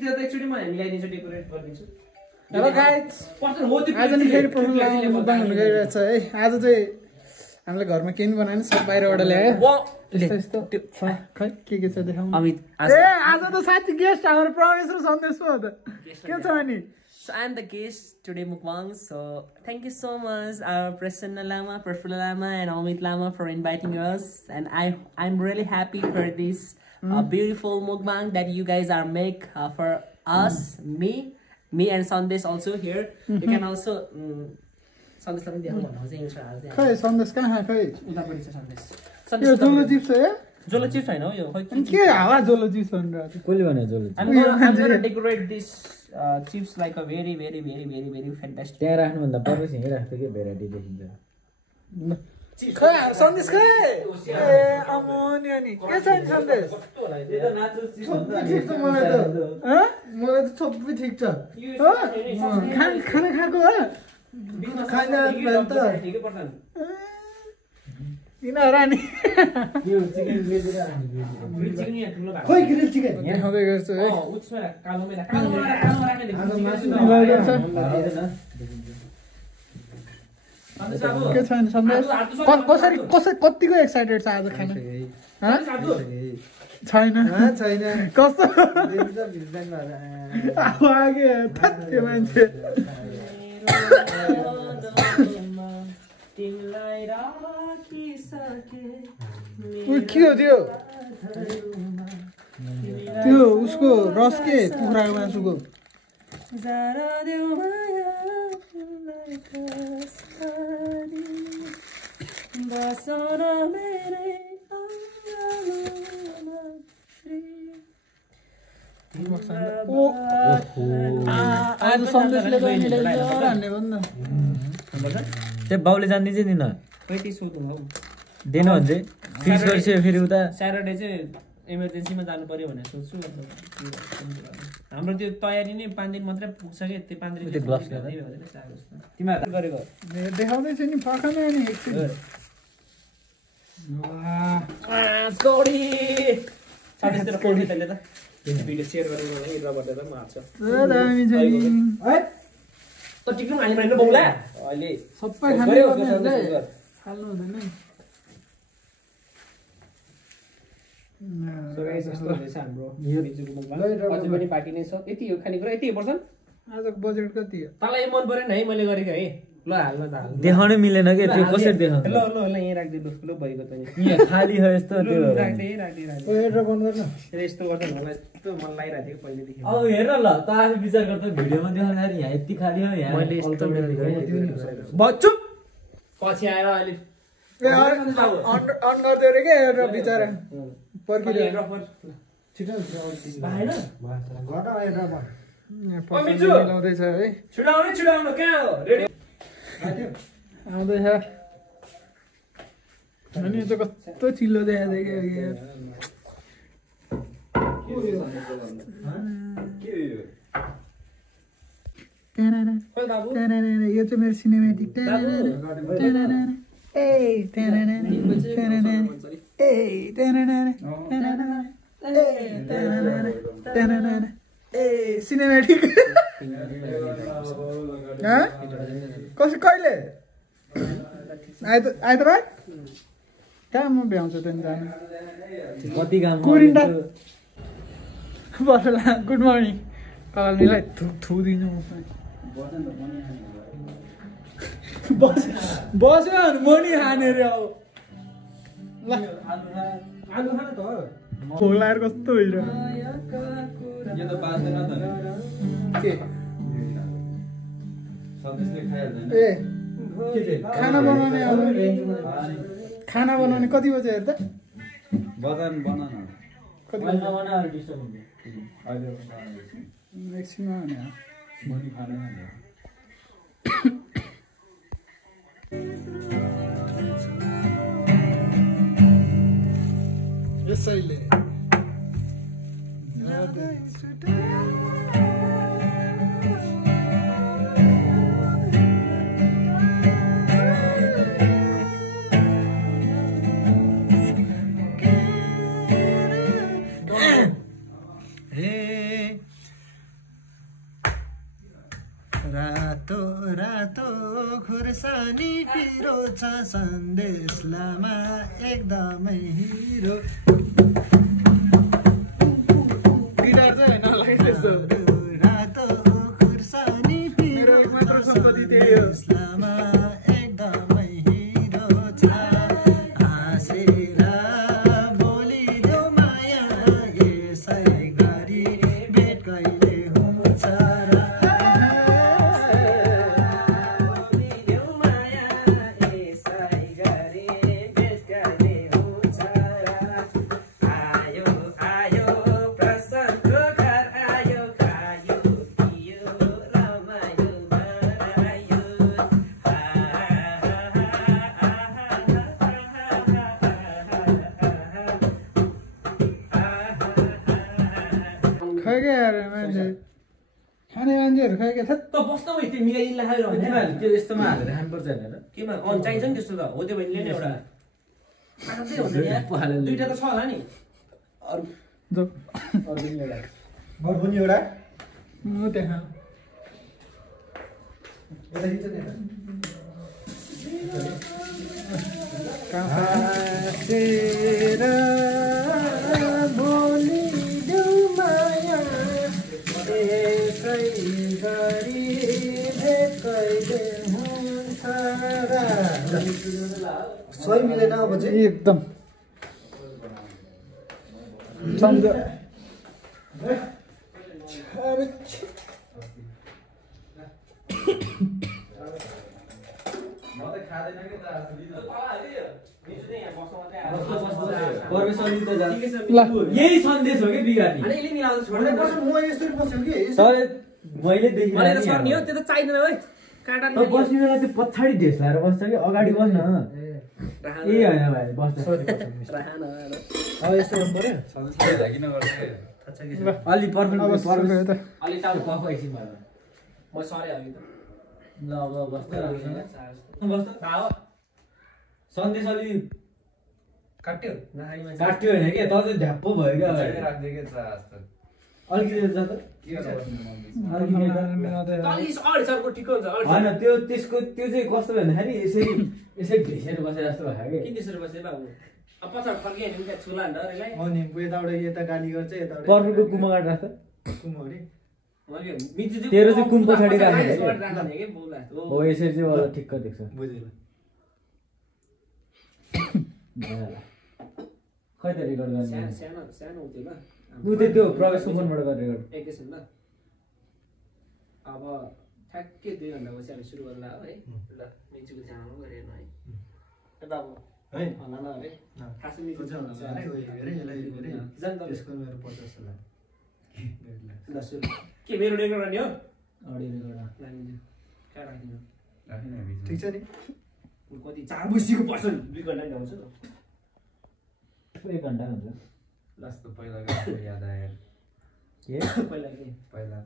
Chips दिएर त एकचोटि म मिलाइदिन्छु डेकोरेट गरिदिन्छु हेलो गाइस पर्सन हो त्यो आज नि फेरि प्रफुल्ल लामा मुक्बाङ हुन गइरहेछ है आज चाहिँ हामीले घरमा केही बनाएन सब बाहिरबाट ल्यायो यस्तो खै के छ देखाउँ अमित ए आज त साथी गेस्ट हाम्रो प्रवेश र सन्देश पो हो त के छ अनि So I am the guest today mukbang. So thank you so much Prasanna Lama, Prafulla Lama and Amit Lama for inviting us. And I'm really happy for this beautiful mukbang that you guys are make for us, me and Sandesh also here. You can also Sandesh पनि देखाउनु भन्नुहुन्छ Insta खै सन्देश कहाँ खै उता पनि छ Sandesh. यो जोलो चिप्स हो यो जोलो चिप्स हैन हो यो खै के हावा जोलो चिप्स भनेर कसले भने जोलो I'm gonna decorate this chips like a very fantastic. त्यहाँ राख्नु भन्दा पर्छ यही राख्छ के भेराइटी देखिन्छ खै सन्देश खै ए अमोनी अनि के छ नि सन्देश मलाई त सबै ठिक छ खाना खाएको हो खाना त ठिकै पर्छ किन रानी यो चिकन ग्रेभी ग्रिल चिकन यहाँ ठुलो भएको खोइ ग्रिल चिकन देखाउँदै गर्छु है उसमा कालोमै राख्ने के छ नि सन्देश कसरी कतिको एक्साइटेड छ आज खाना छैन कस्तो आगे त्यो मान्छे के हो त्यो उसको रस के कुखुराको मासुको आज सन्देशले त्यो बाउले जान्दिन्छ नि न दिनु भन्छ फिक्स गरिसक्यो फेरि उता स्याटरडे चाहिँ इमर्जेन्सीमा जानु पर्यो भनेर सोच्छु हाम्रो त्यो तयारी नै 5 दिन मात्रै पुग्छ के त्यो 5 दिन तिमीहरू गरेको देखाउँदै छ नि पखाने अनि एकछिन भिडियो सेयर गर्नु मलाई रबाट त म हाल्छु दामी छ नि है त टिक्नु हाल्नु पर्दैन बौला अहिले सबै खानु पर्ने हाल्नु हुँदैन सो गाइस यस्तो रहेछ हाम्रो बिजुको मुखमा अझै पनि बाँकी नै छ यति हो खानेकुरा यति हो पर्सन आजको बजेट कति हो तँलाई मन परेन है मैले गरेको है ल हाल्न त हाल्नु देखाउनै मिलेन के त्यो कसरी देखाउँछ ल यही राख्दिनु ल भइगयो त यहाँ खाली हो यस्तो त्यो राख्दै एड्र बन्द गर्न यस्तो गर्छ मलाई यस्तो मन लागिरहेको थियो पहिलेदेखि अब हेर ल त आफै विचार गर्दा भिडियोमा देखाउँदाखेरि यहाँ यति खाली हो यहाँ मैले यस्तो बच्चु पछि आएर अहिले अन गर्दै रे के एड्र बिचारा पर्खिरहेको छिटो भएन मिलाउँदैछ है छिडाउनु कहाँ हो रेडी आउँदैछ अनि त कस्तो चिल्लो देखाइदियो यो चाहिँ मेरो सिनेमेटिक सिनेमेटिक कसै कहिले आइतबार कहाँ म भ्याउँछु त्यहाँदेखि जानु कति काम कुरिन्डा बसला गुड मर्निङ कलनीलाई थुदिनु बस्यो मनी खाने रे अब ल आलु खान त खोलाएर कस्तो भइरहेको यो त बाँच्दैन त के सन्देशले खाइहाल्दैन ए खाना बनाउने कति बजे हेर्दा बजान बनाउन कति अहिले नबनाएर डिस्टर्ब हुन्छ अहिले एकछिनमा भने मनी खाने यसैले रातो रातो खुर्सानी पिरो छ सन्देश लामा एकदमै हिरो गिटार चाहिँ नलागे त्यस्तो रातो खुर्सानी पिरो मात्र सम्पत्ति त्यही हो लामा एकदमै हिरो छ हाँसेर बोलिदेऊ माया यसै गरी भेट कहिले हुन्छ र खै क्या यार मान्छे खाने मान्छेहरू खै क्या थेत त बस्न वै त्यो मिलाइदिनु खायो भने तिमीहरूले त्यो यस्तोमा हालेर खानुपर्छ भनेर केमा चाहिन्छ नि त्यस्तो त हो त्यो भने लिने एउटा मात्रै हुन्छ नि यार दुईटा त छ होला नि अरू जो अरू पनि एउटा घर पनि एउटा म त्यहाँ हाँसेर बोलिदेऊ माया यसै गरी भेट कहिले हुन्छ र सही मिलेन अब चाहिँ एकदम सम्झ यही सन्देश हो कि बिगार्ने अनि यसले मिलाउँछ छोड्दै पर्छ म यसरी बस्छु कि तर मैले मलाई त देखिरहेको सर्नी हो त्यो त चाहिँदैन है काटा त बस्ने बेला त्यो पछाडि ढेस लाएर बस्छ कि अगाडि बस्न ए होइन भाइ बस्छ यस्तो गर्नु पर्यो अलि पर्फेक्ट अलि टाढो पख एकछिन भएर म सरे अघि त ल अब बस्छ सन्देश अलि काट्यो काट्यो होइन कि त चाहिँ ढ्याप्प भयो क्या अलिकति छ त अलि अगाडि सरको ठिक हुन्छ अगाडि होइन त्यो त्यसको त्यो चाहिँ कस्तो भन्दाखेरि यसरी यसरी ढेसेर बसेर जस्तो भयो कि किन त्यसरी बस्ने बाबु अब पछाडि फर्कियो भने त्यहाँ छुला नि त यसलाई अनि यताबाट यता गाली गर्छ यताबाट पर्फेक्टको कुमो काट राख्छ कुमहरी मैले मिजु तेरो चाहिँ कुम पछाडि राख्ने राख्ने के? राख्ने के बोला हो यसरी चाहिँ वाला ठिक्क देख्छ बुझेन खै त रेकर्ड गर्ने सानो सानो सानो हुन्थ्यो ल उ त्यो प्रवेशको फोनबाट गरेर रेकर्ड एकैछिन ल अब ठ्याक्कै 2 घण्टा पछि हामी सुरु गर्ला है ल मिजुको च्यानलमा गरेर है ए बाबु है भन न है खासै मिजु हेरे यसलाई हेरे जान त त्यसको मेरो 50 लाख ल सुरु के मेरो रेकर्ड गर्ने हो अडियो रेकर्ड ल मिजु कहाँ राख्दिनु ठिक छ नि कति 4 बजीको पर्सन 2 घण्टा नि आउँछ 1 घण्टा हुन्छ लास्ट पहिलाको याद आयो के पहिला के पहिला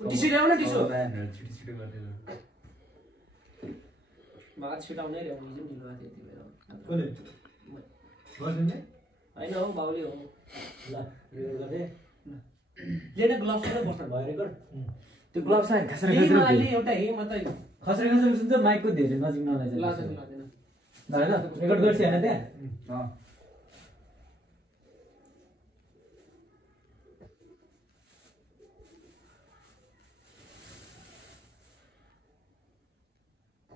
टिसु ल्याउन टिसु छिटो छिटो गर्दै मलाई छिटाउनै ल्याउनु चाहिँ ढिलो भएको थियो कसले गर्दैन होइन हौ बाउले हो ल रेकर्ड गर्दै लिएर ग्लोभ्स पनि बस्नु भयो रेकर्ड त्यो ग्लोभ्स आयो खसरा यही खसरा मलाई एउटा हे मात्रै खसरा खसरा सुन्छ माइकको धेरै नजिक नलाइज लादैन ल हैन रेकर्ड गर्छ हैन त्यहाँ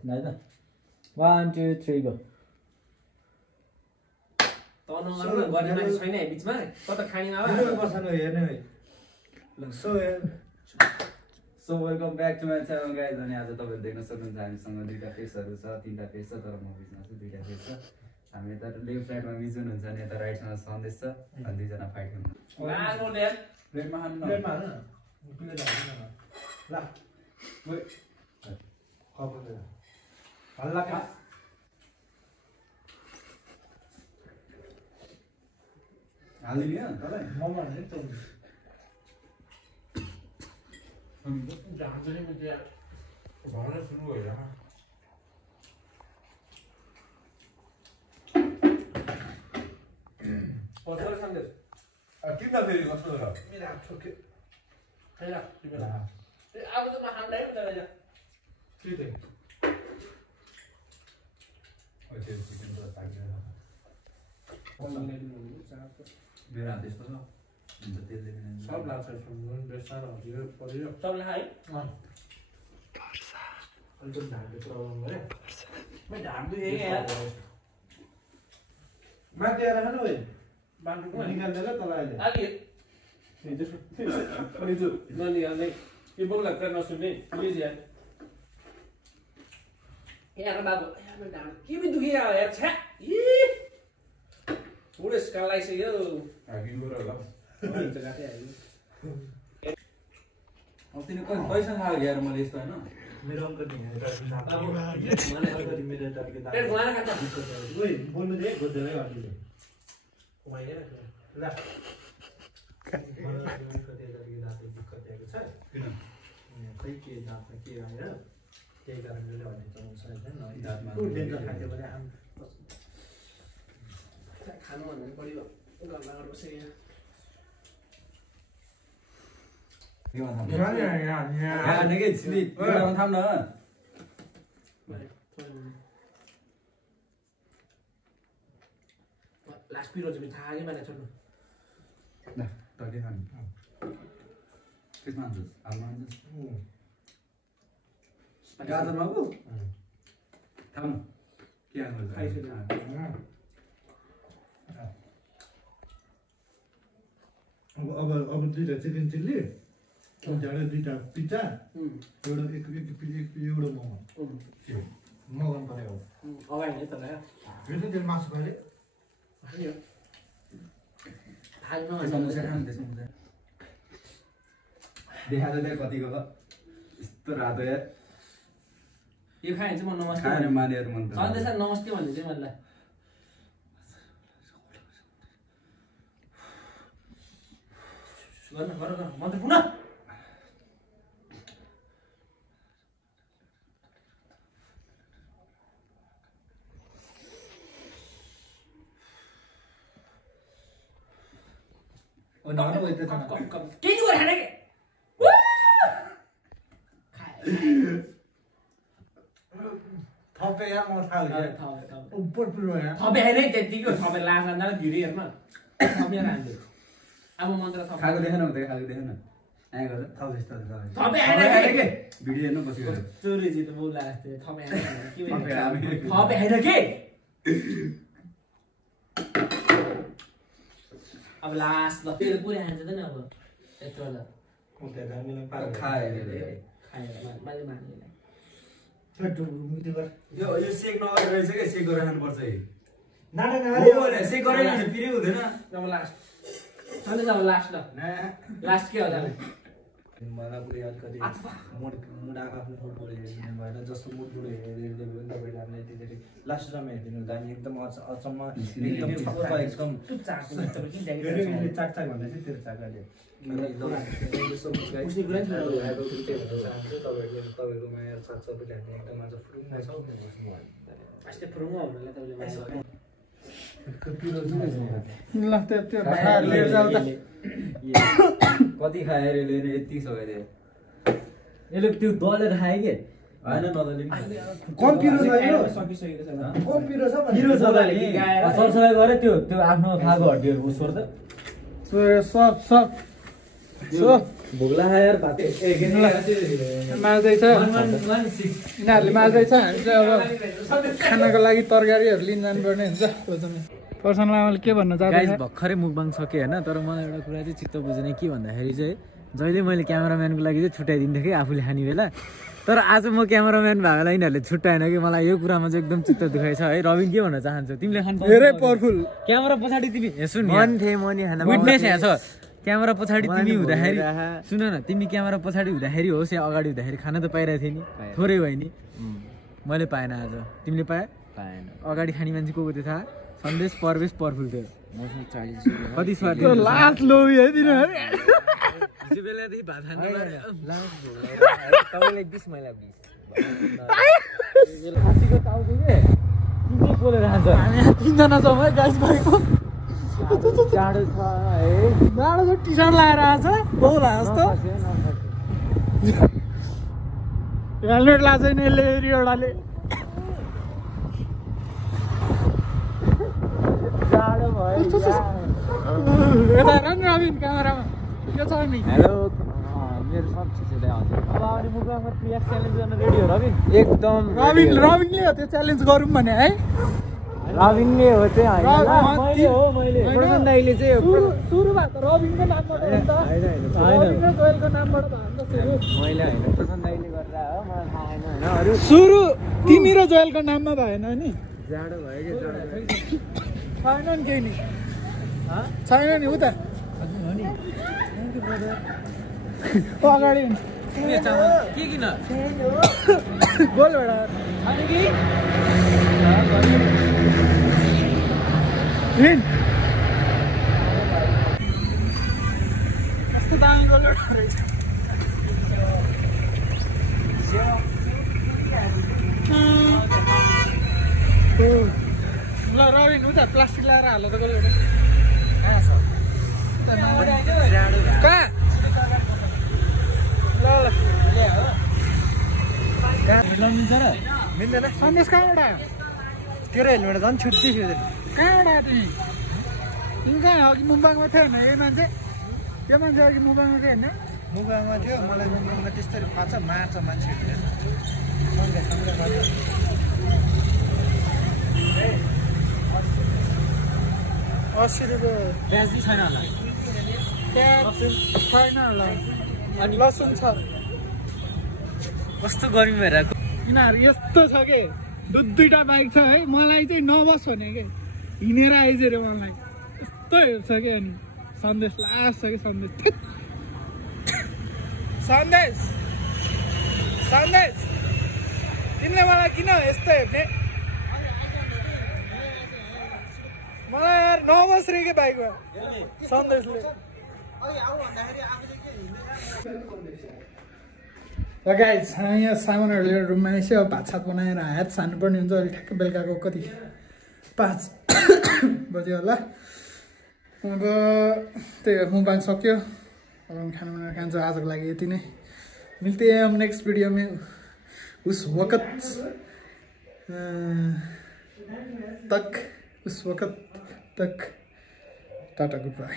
ल 1 2 3 गो तर्नु गर्ने मान्छे छैन है बिचमा कता खानीमा हेर्ने so welcome back to my channel guys अनि आज तपाईँले देख्न सक्नुहुन्छ हामीसँग 2टा फेसहरू छ 3टा फेस छ तर म बिचमा छु 2टा फेस छ हामी यता लेफ्ट साइडमा मिजुन हुन्छ अनि यता राइट साइडमा सन्देश छ अनि दुईजना फाइट गर्नु प्लेटमा खानु न हल्ला खा हालिदियो तपाईँ ममा नि त तिमीलाई फेरि कस्तो छ खैला अब त नखाँदै हुन्छ रहेछ के चाहिँ त्यो चिकन त पाक्दैन मेरो हात यस्तो छ अन्त त्यसले सब लाग्छ सुँगुर बेसार हजुर परियो सबले खाए अलिकति ढाक्ने प्रब्लम गरे मैं ढाक दे यार माथि आएर खानु है बाँड्नु निकाल्दैन तल अहिले आगे हिजो ननिहाल्ने के बोल्नु लाग्छ नसुन्ने प्लिज यार यहाँ बाबु मैं ढाक के भी दुखी यार छ्या पुरै स्काल आइसक्यो हाकिनु र ल हुन्छ गाथे आयो अब तिनी कैसँग आयो यार मैले यस्तो हैन मेरो अङ्क नि बाबु मलाई अलिकति मेरो टार्गेट पेट घुमाएर खान्छ ओइ बोल्नु दे गोद्दैले गर्दिले घुमाइएर ल मलाई कति दाँत दिक्कत आएको छ किन खै के दाँतमा के आएर त्यही कारणले भन्ने चलाउँछ हैन दाँतमा डेन्जर खायो भने आम खानु भन्नु पऱ्यो घरमा गएर बसेँ यहाँ यहाँ निकै छिली पुरानो थाम न लास्ट पिरो चाहिँ थाहा कि मलाई छोड्नु ल तले खानु त्यसमा हाल्छस् हाल्नु हाल्छस् गाजरमा पो थाम न के हाल्नु खाइसक्यो। अब दुईटा चिकन चिल्ली झ्याडा दुईटा पिज्जा एउटा एक एउटा मोमो मगाउनु पर्यो अगाडि नै तल फेरि त्यो मासु खाले समोसा खानु त्यसमा देखा त त्यहाँ कतिको भयो यस्तो रातो यार यो खायो भने चाहिँ म नमस्ते खाएर मानेर मन सन्देश नमस्ते भन्दै चाहिँ मलाई गर्न गर गर म त पुनः के गरे खाने के थपे यार म थाहा उपर पुरो यार थपे होइन त्यतिको थपे लास अन्त धिरै हेर्न थपेर हान्छु अब मन्त्र थप खाएको देखेन उता खाएको देखेन आए गर थाहा जस्तो थपे होइन के भिडियो हेर्नु पछि गएर चोरीजी त बोला जस्तै थपे होइन के थपे हामी थपे होइन के अब लास्ट ल त्यो पुरै हान्छ त नि अब यत्रो ल उता हामीलाई पार खाएर खाएर मैले मानेलाई यो सेक नगरेर रहेछ के सेक गरेर खानुपर्छ है नाडा हो भने सेक गरेर भने फेरि हुँदैन अब लास्ट सन्देश अब लास्ट ल लास्ट के हो त मलाई पुरै अलिकति मुड आफ्नो फुटबल हेरिदिनु भएन जस्तो मुडबाट हेरिदिनु भयो तपाईँले हामीलाई त्यसरी लास्ट रामा हेरिदिनु हुँदा हामी एकदम अचम्म एकदम छक्क एकदम चाक चाक भन्दा चाहिँ तेरो चाक अहिले उसले कुरा नि तपाईँको माया साथ सबैले हामी एकदम आज फुरुङ्ग छौँ अस्ति फुरुङ्ग हुनुलाई तपाईँले माया ल त्यो भाडा लिएर जाऊ त कति खाएर लिएर यति सकाइदियो यसले त्यो दलेर खायो के होइन नदले कम पिरो छ यो सकिसकेको छ कम पिरो छ पिरो छ त सरसफाइ गरे त्यो आफ्नो खाएको हड्डीहरू उसोर त सब भोग्ला यार भात माझ्दैछ यिनीहरूले माझ्दैछ हामी चाहिँ अब खानाको लागि तरकारीहरू लिन जानुपर्ने हुन्छ पर्सन लामाले के भन्न गाइस चाहन्छ भर्खरै मुखबाङ सक्यो होइन तर मलाई एउटा कुरा चाहिँ चित्त बुझ्ने के भन्दाखेरि चाहिँ जहिले मैले क्यामेराम्यानको लागि चाहिँ छुट्याइदिन्थेँ कि आफूले खाने बेला तर आज म क्यामेराम्यान भएकोलाई यिनीहरूले छुट्याएन कि मलाई यो कुरामा चाहिँ एकदम चित्त दुखाइ छ है रबिन के भन्न चाहन्छौ तिमीले खानु धेरै पावरफुल क्यामेरा पछाडि तिमी सुन विटनेस यहाँ छ क्यामेरा पछाडि तिमी हुँदाखेरि सुन न तिमी क्यामेरा पछाडि हुँदाखेरि होस् या अगाडि हुँदाखेरि खाना त पाइरहेको थिएँ नि थोरै भयो नि मैले पाएन आज तिमीले पाएन अगाडि खाने मान्छे को थियो थाहा सन्देश परवेश पर्फुल थियो कति स्वाद लास्ट लोभी है तिनीहरू बेलादेखि भात खाने खसीको टाउको के तिमी बोलेर खान्छ हामी यहाँ 3 जना छौँ है गाइस भाइको जाडो छ है जाडोको टी सर्ट लगाएर आएको छ बहु जस्तो हेलमेट लाग्दैन यसले एउटाले जाडो भयो यता हेर नि रबिन क्यामेरामा के छ नि हेलो मेरो सब ठिकै हजुर अब आउने मुखमा प्रिया च्यालेन्ज गर्न रेडी हो रबिन एकदम रबिनले हो त्यो च्यालेन्ज गरौँ भने है रबिनले हो चाहिँ मैले प्रधान दाइले चाहिँ सुरु भएको रबिनको नामबाट हो नि त रबिन र जोएलको नामबाट भयो नि त सुरु मैले होइन प्रधान दाइले गरेर हो मलाई थाहा छैन होइन अरू सुरु तिमी र जोएलको नाममा भएन नि जाडो भयो कि जाडो छैन नि केही नि छैन नि उता अगाडि के किन गोलबाट अनि कि कस्तो दामी गोलबाट रहेछ ल रबिन उता प्लास्टिक ल्याएर हाल त गोलबाट कहाँ ल मिल्दैन सन्देश कहाँबाट आयो तेरो हेलमेट झन् छुट्टी थियो कहाँबाट आयो तिमी तिमी कहाँ अघि मुम्बाङमा थियो होइन यो मान्छे अघि मुम्बाङमा थियो होइन मुम्बाईमा थियो मलाई मुम्बाईमा त्यस्तरी फाल्छ मार्छ मान्छेहरूले 80 रुपियाँ प्याज छैन होला छैन होला अनि लसुन छ कस्तो गर्मी भइरहेको यिनीहरू यस्तो छ के दुईटा बाइक छ है मलाई चाहिँ नबस भने के हिँडेर आइज रे मलाई यस्तो हेर्छ कि अनि सन्देश लास्ट छ कि सन्देश सन्देश सन्देश तिमीले मलाई किन यस्तो हेर्ने मलाई यार नबस रे के बाइकमा सन्देशले र गाइज यहाँ सामानहरू लिएर रुममा यसो भात सात बनाएर हात छान्नुपर्ने हुन्छ अहिले ठ्याक्क बेलुकाको कति 5 बज्यो होला अब त्यही हो मुम्बाङ सक्यो अब खाना बनाएर खान्छ आजको लागि यति नै मिल्ते हैं हम नेक्स्ट वीडियो में उस वक्त तक टाटा गुड बाय।